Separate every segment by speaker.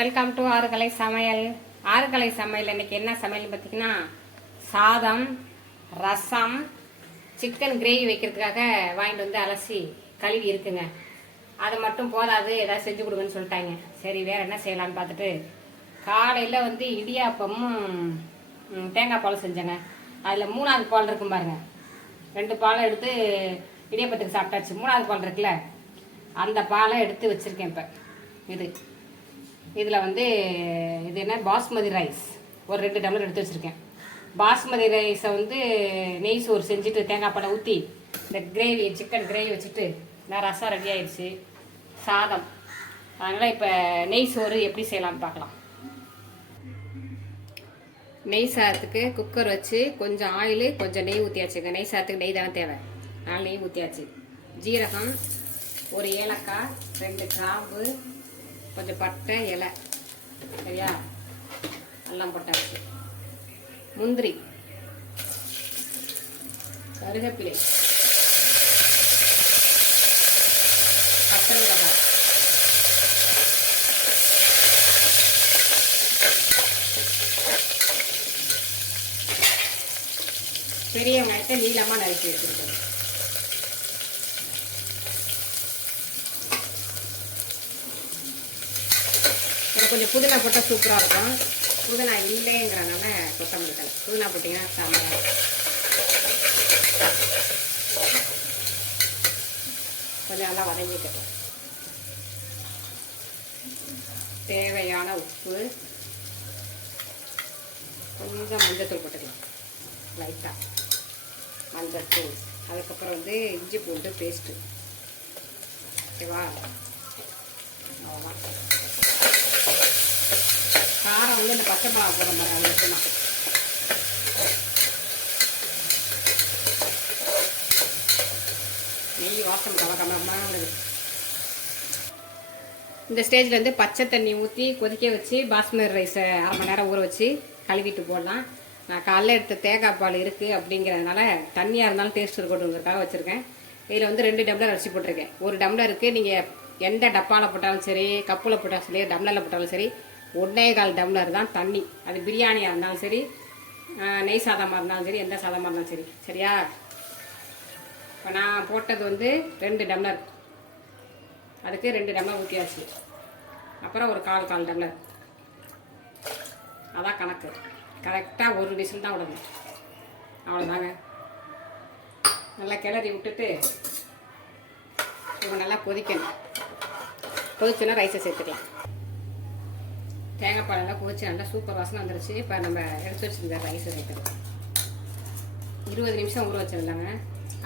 Speaker 1: Welcome to ஆறுகலை சமையல். ஆறுகலை சமையல் இன்னைக்கு என்ன சமையல் பார்த்தீங்கன்னா சாதம் ரசம் சிக்கன் கிரேவி வைக்கிறதுக்காக வாங்கிட்டு வந்து அலசி கழுவி இருக்குங்க. அது மட்டும் போதாது ஏதாவது செஞ்சு கொடுங்கன்னு சொல்லிட்டாங்க. சரி வேற என்ன செய்யலாம்னு பார்த்துட்டு காலையில் வந்து இடியாப்பமும் தேங்காய் பால் செஞ்சேங்க. அதில் மூணாவது பால் இருக்கும் பாருங்க. ரெண்டு பாலை எடுத்து இடியாப்பத்துக்கு சாப்பிட்டாச்சு. மூணாவது பால் இருக்குல்ல அந்த பாலை எடுத்து வச்சுருக்கேன் இப்போ. இது. இதில் வந்து இது என்ன? பாஸ்மதி ரைஸ். ஒரு ரெண்டு டம்ளர் எடுத்து வச்சுருக்கேன். பாஸ்மதி ரைஸை வந்து நெய் சோறு செஞ்சுட்டு தேங்காய் பழம் ஊற்றி இந்த கிரேவி சிக்கன் கிரேவி வச்சுட்டு நான் ரசம் ரெடி ஆயிடுச்சு. சாதம். அதனால் இப்போ நெய் சோறு எப்படி செய்யலாம்னு பார்க்கலாம். நெய் சாதத்துக்கு குக்கர் வச்சு கொஞ்சம் ஆயில் கொஞ்சம் நெய் ஊற்றியாச்சுங்க நெய் சாதத்துக்கு நெய் தானே தேவை. அதனால் நெய் ஊற்றியாச்சு ஜீரகம் ஒரு ஏலக்காய் ரெண்டு கிராம்பு கொஞ்சம் பட்டை இலை. சரியா? எல்லாம் போட்டாச்சு. முந்திரி. கருகப்பிலை. பச்சை மிளகாய் பெரிய வெங்காயத்தை நீளமாக நறுக்கி வச்சுருக்கோம் கொஞ்சம் புதினா போட்டால் சூப்பராக இருக்கும். புதினா இல்லைங்கிறனால கொத்தமல்லி தலை புதினா போட்டிங்கன்னா சாம்பார் கொஞ்சம் நல்லா வதங்கிக்கட்டும். தேவையான உப்பு. கொஞ்சம் மஞ்சத்தூள் போட்டுக்கலாம். லைட்டாக மஞ்சத்தூள். அதுக்கப்புறம் வந்து இஞ்சி பூண்டு பேஸ்ட்டு ஓகேவா இந்த பச்சை மிளகா போட மாதிரி அது நெய் வாசம் கலகலமாக இந்த ஸ்டேஜில் வந்து பச்சை தண்ணி ஊற்றி கொதிக்க வச்சு பாஸ்மதி ரைஸை அரை மணி நேரம் ஊற வச்சு கழுவிட்டு போடலாம். நான் காலைல எடுத்த தேங்காய் பால் இருக்குது அப்படிங்கிறதுனால தண்ணியாக இருந்தாலும் டேஸ்ட் இருக்கட்டுங்கிறதுக்காக வச்சுருக்கேன். இதில் வந்து ரெண்டு டம்ளர் அரிசி போட்டிருக்கேன். ஒரு டம்ளருக்கு நீங்கள் எந்த டப்பாவில் போட்டாலும் சரி கப்பில் போட்டாலும் சரி டம்ளரில் போட்டாலும் சரி ஒன்றே கால் டம்ளர் தான் தண்ணி. அது பிரியாணியாக இருந்தாலும் சரி நெய் சாதமாக இருந்தாலும் சரி எந்த சாதமாக இருந்தாலும் சரி. சரியா? இப்போ நான் போட்டது வந்து ரெண்டு டம்ளர். அதுக்கு ரெண்டு டம்ளர் ஊற்றியாச்சு அப்புறம் ஒரு கால் கால் டம்ளர். அதான் கணக்கு. கரெக்டாக ஒரு டிசல் தான் விடணும். அவ்வளோதாங்க நல்லா கிளறி விட்டுட்டு இவங்க நல்லா கொதிக்கணும். கொதிச்சுன்னா ரைஸை சேர்த்துக்கலாம். தேங்காய் பாலெல்லாம் நல்லா கொதிச்சு நல்லா சூப்பர் வாசனை வந்துருச்சு. இப்போ நம்ம எடுத்து வச்சுருந்த ரைஸ் சேர்த்துக்கலாம் இருபது நிமிஷம் ஊற வச்சிடலாங்க.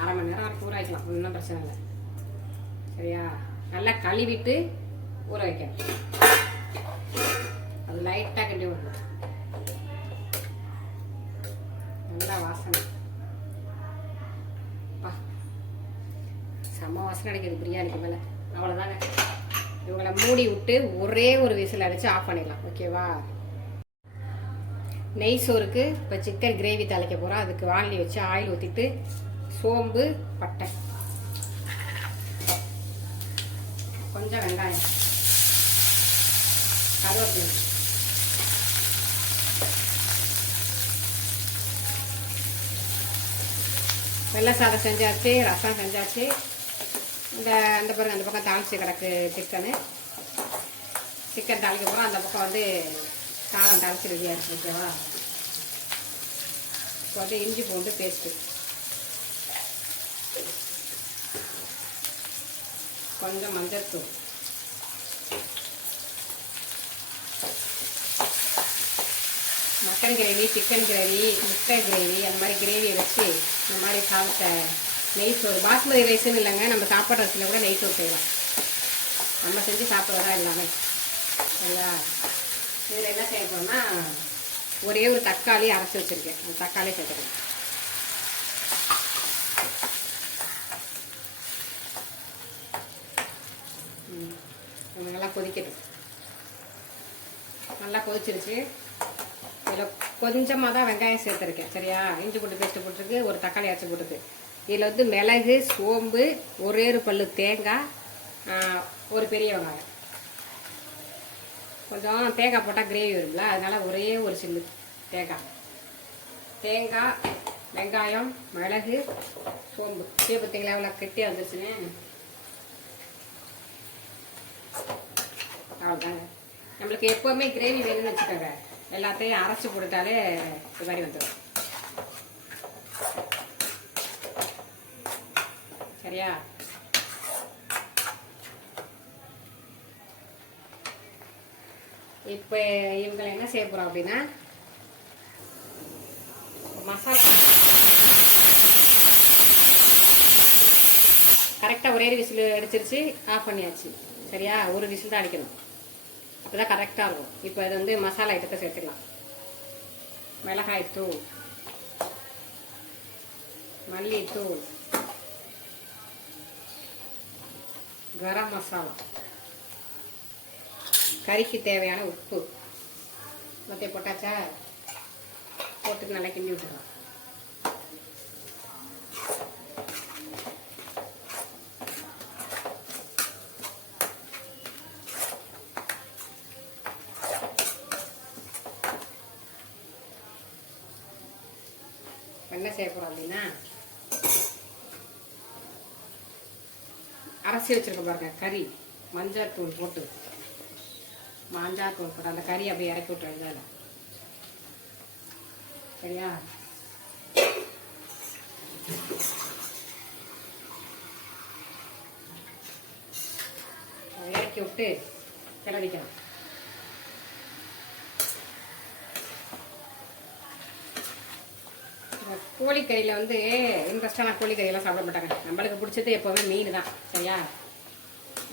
Speaker 1: அரை மணி நேரம் வரைக்கும் ஊற வைக்கலாம். ஒன்றும் பிரச்சனை இல்லை. சரியா? நல்லா கழுவிட்டு ஊற வைக்கணும். அது லைட்டாக கட்டி விடணும். நல்லா வாசனை. செம்ம வாசனை அடிக்கிறது பிரியாணிக்கு மேலே. அவ்வளோதாங்க இவங்களை மூடி விட்டு ஒரே ஒரு விசில் அடித்து ஆஃப் பண்ணிடலாம். ஓகேவா நெய் சோறுக்கு இப்போ சிக்கன் கிரேவி தலைக்க போகிறோம் அதுக்கு வானலி வச்சு ஆயில் ஊற்றிட்டு சோம்பு பட்டை. கொஞ்சம் வெங்காயம். கருவேப்பிலை. வெள்ளை சாதம் செஞ்சாச்சு ரசம் செஞ்சாச்சு. இந்த அந்த பாருங்க அந்த பக்கம் தாளிச்சு கிடக்கு சிக்கனு சிக்கன் தாளிக்க போகிறோம் அந்த பக்கம் வந்து சாதம் தாளிச்சு ரெடியாக இருக்கு ஓகேவா இப்போ வந்து இஞ்சி பூண்டு பேஸ்ட்டு கொஞ்சம் மஞ்சள் தூள் மட்டன் கிரேவி சிக்கன் கிரேவி முட்டை கிரேவி அந்த மாதிரி கிரேவியை வச்சு இந்த மாதிரி சாதத்தை நெய் சோறு பாஸ்மதி ரைஸ்னு இல்லைங்க நம்ம சாப்பாடு ரசத்தில் கூட நெய் சோறு செய்வோம் நம்ம செஞ்சு சாப்பிட்றதா எல்லாமே. சரியா? இதில் என்ன செய்ய போகிறோம்னா ஒரே ஒரு தக்காளி அரைச்சி வச்சுருக்கேன். அந்த தக்காளி சேர்த்துக்கிறேன் ம், நல்லா கொதிக்கட்டும். நல்லா கொதிச்சிருச்சு. இதில் கொஞ்சமாக தான் வெங்காயம் சேர்த்துருக்கேன். சரியா? இஞ்சி போட்டு பேஸ்ட்டு போட்டிருக்கு ஒரு தக்காளி அரைச்சி போட்டுருக்கு. இதில் வந்து மிளகு சோம்பு ஒரே ஒரு பல்லு தேங்காய் ஒரு பெரிய வெங்காயம். கொஞ்சம் தேங்காய் போட்டால் கிரேவி வரும்ல அதனால் ஒரே ஒரு சில்லு தேங்காய். தேங்காய் வெங்காயம் மிளகு சோம்பு. இதே பார்த்தீங்களா எவ்வளோ கெட்டியாக வந்துருச்சுன்னு? அவ்வளோதாங்க. நம்மளுக்கு எப்போவுமே கிரேவி வேணும்னு வச்சுக்கோங்க. எல்லாத்தையும் அரைச்சி கொடுத்தாலே இது மாதிரி வந்துடும். சரியா இப்போ இவங்களை என்ன செய்ய போகிறோம் அப்படின்னா மசாலா கரெக்டாக ஒரே விசில் அடிச்சிருச்சு ஆஃப் பண்ணியாச்சு. சரியா? ஒரு விசில் தான் அடிக்கணும். அப்போ தான் கரெக்டாக இருக்கும். இப்போ இது வந்து மசாலா ஐட்டத்தை சேர்த்துக்கலாம். மிளகாய் தூள் மல்லித்தூள் கரம் மசாலா. கறிக்கு தேவையான உப்பு. மற்ற போட்டாச்சா? போட்டு நல்லா கிண்டி விட்டுருவோம் என்ன செய்ய போகிறோம் அப்படின்னா அரைச்சி வச்சிருக்க பாருங்க கறி. மஞ்சள் தூள் போட்டு. மஞ்சள் தூள் போட்டு அந்த கறி அப்படியே இறக்கி விட்டுருங்க இதில். சரியா? இறக்கி விட்டு கிளறிக்கலாம் இந்த கோழிக்கறியில் வந்து இன்ட்ரெஸ்டான கோழிக்கறியெல்லாம் சாப்பிட மாட்டாங்க. நம்மளுக்கு பிடிச்சது எப்போவுமே மீன் தான் சரியா?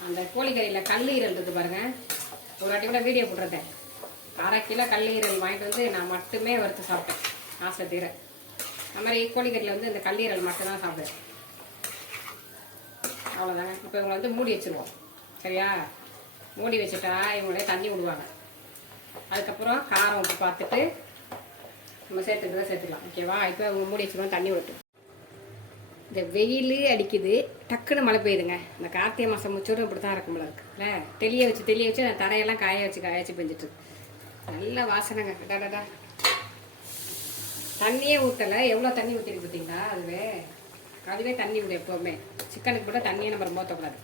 Speaker 1: அந்த கோழிக்கறியில் கல்லீரல் இருக்குது பாருங்கள் ஒரு வாட்டி கூட வீடியோ போட்டிருந்தேன். அரை கிலோ கல்லீரல் வாங்கிட்டு வந்து நான் மட்டுமே வறுத்து சாப்பிட்டேன். ஆசை தீர. அது மாதிரி கோழிக்கறியில் வந்து இந்த கல்லீரல் மட்டும்தான் சாப்பிடுவேன். அவ்வளோதாங்க இப்போ இவங்களை வந்து மூடி வச்சிருவோம். சரியா? மூடி வச்சுட்டா இவங்களே தண்ணி விடுவாங்க. அதுக்கப்புறம் காரம் உப்பு பார்த்துட்டு நம்ம சேர்த்துக்கிறத சேர்த்துக்கலாம் ஓகேவா இப்போ மூடி வச்சுருவோம் தண்ணி விட்டு இந்த வெயில் அடிக்குது டக்குன்னு மழை பெய்யுதுங்க. இந்த கார்த்திகை மாதம் முச்சோடும் இப்படி தான் இருக்கும்ல போல இருக்குல்ல தெளிய வச்சு தெளிய வச்சு அந்த தரையெல்லாம் காய வச்சு காய வச்சு பெஞ்சிட்டு நல்ல வாசனைங்க. டடடா தண்ணியே ஊற்றலை எவ்வளோ தண்ணி ஊற்றிருக்கு பார்த்தீங்களா? அதுவே அதுவே தண்ணி விடும் எப்போவுமே. சிக்கனுக்கு போட்டால் தண்ணியை நம்ம ரொம்ப ஊற்றக்கூடாது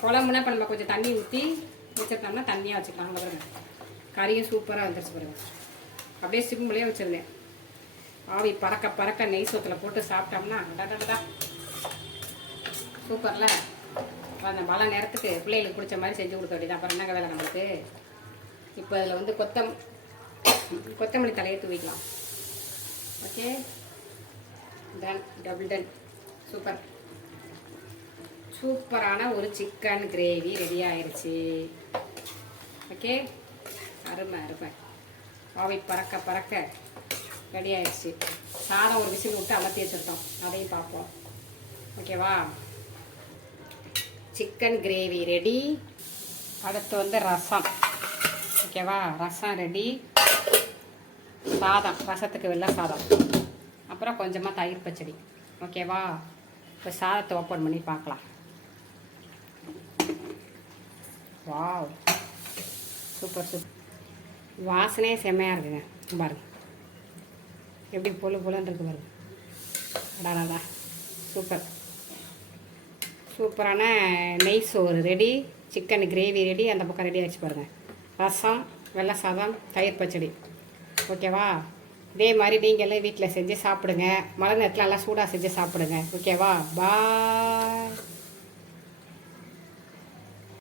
Speaker 1: குழம்புனா இப்போ நம்ம கொஞ்சம் தண்ணி ஊற்றி வச்சுருந்தோம்னா தண்ணியாக வச்சுக்கலாம். அங்கே பாருங்க கறியும் சூப்பராக வந்துருச்சு பாருங்க. அப்படியே சிம்பிளே வச்சுருந்தேன். ஆவி பறக்க பறக்க நெய் சோத்தில் போட்டு சாப்பிட்டோம்னா டடடடா சூப்பரில். அந்த மழை நேரத்துக்கு பிள்ளைகளுக்கு பிடிச்ச மாதிரி செஞ்சு கொடுக்க வேண்டியது அப்புறம் என்னங்க வேலை நம்மளுக்கு? இப்போ அதில் வந்து கொத்தம் கொத்தமல்லி தலையை தூவிக்கலாம். Okay? Done double done super. சூப்பரான ஒரு சிக்கன் கிரேவி ரெடி ஆயிடுச்சு ஓகே? அருமை அருமை. ஆவி பறக்க பறக்க ரெடி ஆயிடுச்சு சாதம் ஒரு விசில் விட்டு அமர்த்தி வச்சுருக்கோம் அதையும் பார்ப்போம். ஓகேவா? சிக்கன் கிரேவி ரெடி அடுத்து வந்து ரசம். ஓகேவா? ரசம் ரெடி சாதம். ரசத்துக்கு வெள்ளை சாதம். அப்புறம் கொஞ்சமாக தயிர் பச்சடி. ஓகேவா? இப்போ சாதத்தை ஓப்பன் பண்ணி பார்க்கலாம். வாவ் சூப்பர் சூப்பர் வாசனையே செம்மையாக இருக்குங்க. பாருங்கள் எப்படி பொழு பொழுன்னு இருக்கு பாருங்க அடாடாடா சூப்பர் சூப்பரான நெய் சோறு ரெடி சிக்கன் கிரேவி ரெடி அந்த பக்கம் ரெடி ஆகிடுச்சு பாருங்கள் ரசம் வெள்ளை சாதம் தயிர் பச்சடி. ஓகேவா இதே மாதிரி நீங்களே வீட்டில் செஞ்சு சாப்பிடுங்க. மழை நேரத்தில் நல்லா சூடாக செஞ்சு சாப்பிடுங்க. ஓகேவா பாய்